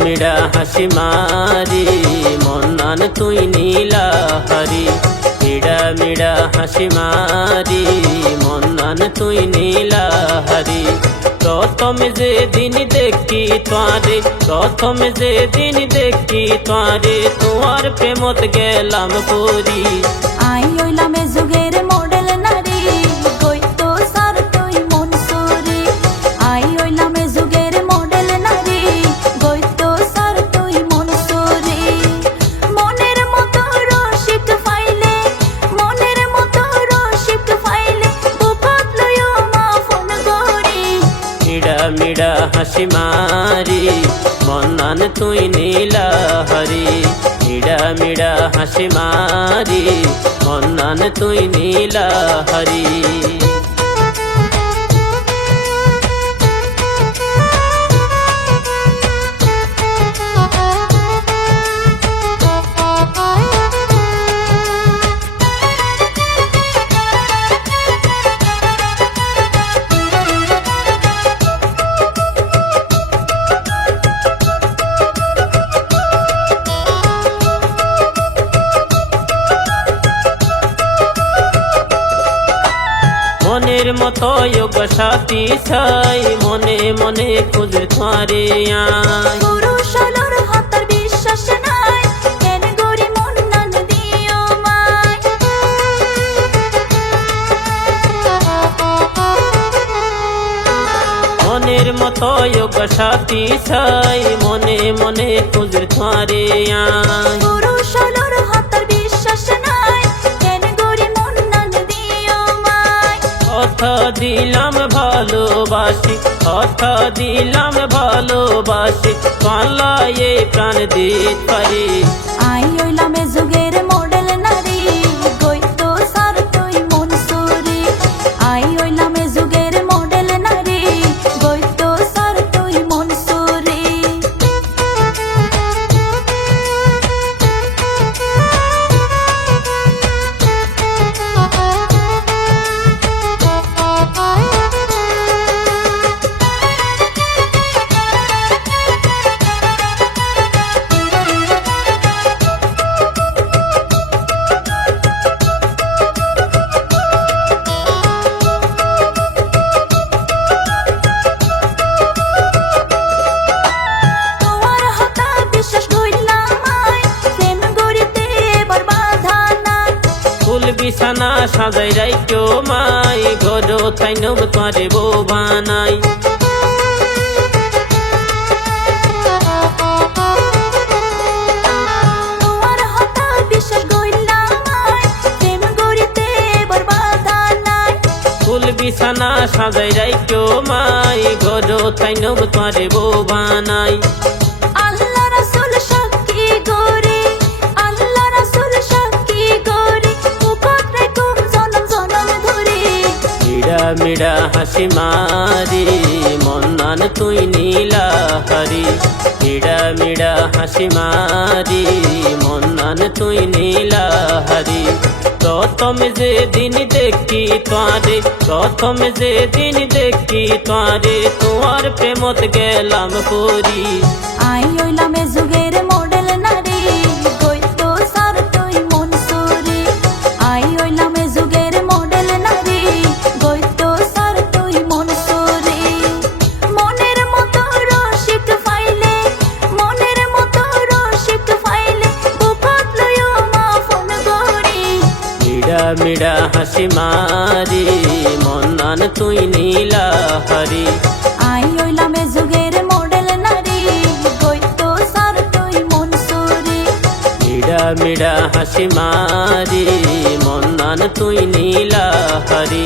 মিড়া হাসি মারি মন্নান তুই নীলাহারি মিড়া হাসি মারি মন্নান তুই নীলাহারি প্রথম যেদিন দেখি তোরে তোমার প্রেমত গেলাম পরি আই হইলাম এ যুগের মডেল নারী কইতো সার তুই মন সুরি আই হইলাম এ যুগের মডেল নারী কইতো সার তুই মন সুরি মনের মতো রসিক ফাইলে বুকত লইও মা ফোন করি মিড়া হাসি মারি মন্নান তুই নীলাহারি মিড়া হাসি মারি মন্নান তুই নীলাহারি মনের মতো যোগ সাথী ছাই মনে মনে খুঁজ তোমারে পুরুষ আলোর হাতার বিশ্বাস নাই কেন গরি মন্নান দিও মাই মনের মতো যোগ সাথী ছাই মনে মনে খুঁজ তোমারে পুরুষ আলোর হাতার বিশ্বাস নাই কেন গরি মন্নান দিও মাই কথা দিলাম ভালোবাসি পালায়ে প্রাণ দিতে পারি আই হইলাম এ যুগের মডেল নারী কইতো সার তুই মন সুরি আই হইলাম এ যুগের মডেল নারী কইতো সার তুই মন সুরি বিছানা সাজাই রাইতো মাই ঘর তাই নব তোরে বউ বানাই ফুল বিছানা সাজাই রাইতো মাই ঘর তাই নব তোরে বউ বানাই আল্লাহ রাসূল সাক্ষী গরি মিড়া হাসি মারি মন্নান তুই নীলাহারি মিড়া হাসি মারি মন্নান তুই নীলাহারি প্রথম যেদিন দেখি তোরে তোমার প্রেমত গেলাম পরি আই হইলাম এ যুগের মডেল নারী কইতো সার তুই মন সুরি আই হইলাম এ যুগের মডেল নারী কইতো সার তুই মন সুরি মনের মতো রসিক ফাইলে বুকত লইও মা ফোন করি মিড়া হাসি মারি মন্নান তুই নীলাহারি আই হইলাম এ যুগের মডেল নারী কইতো সার তুই মন সুরি মিড়া হাসি মারি মন্নান তুই নীলাহারি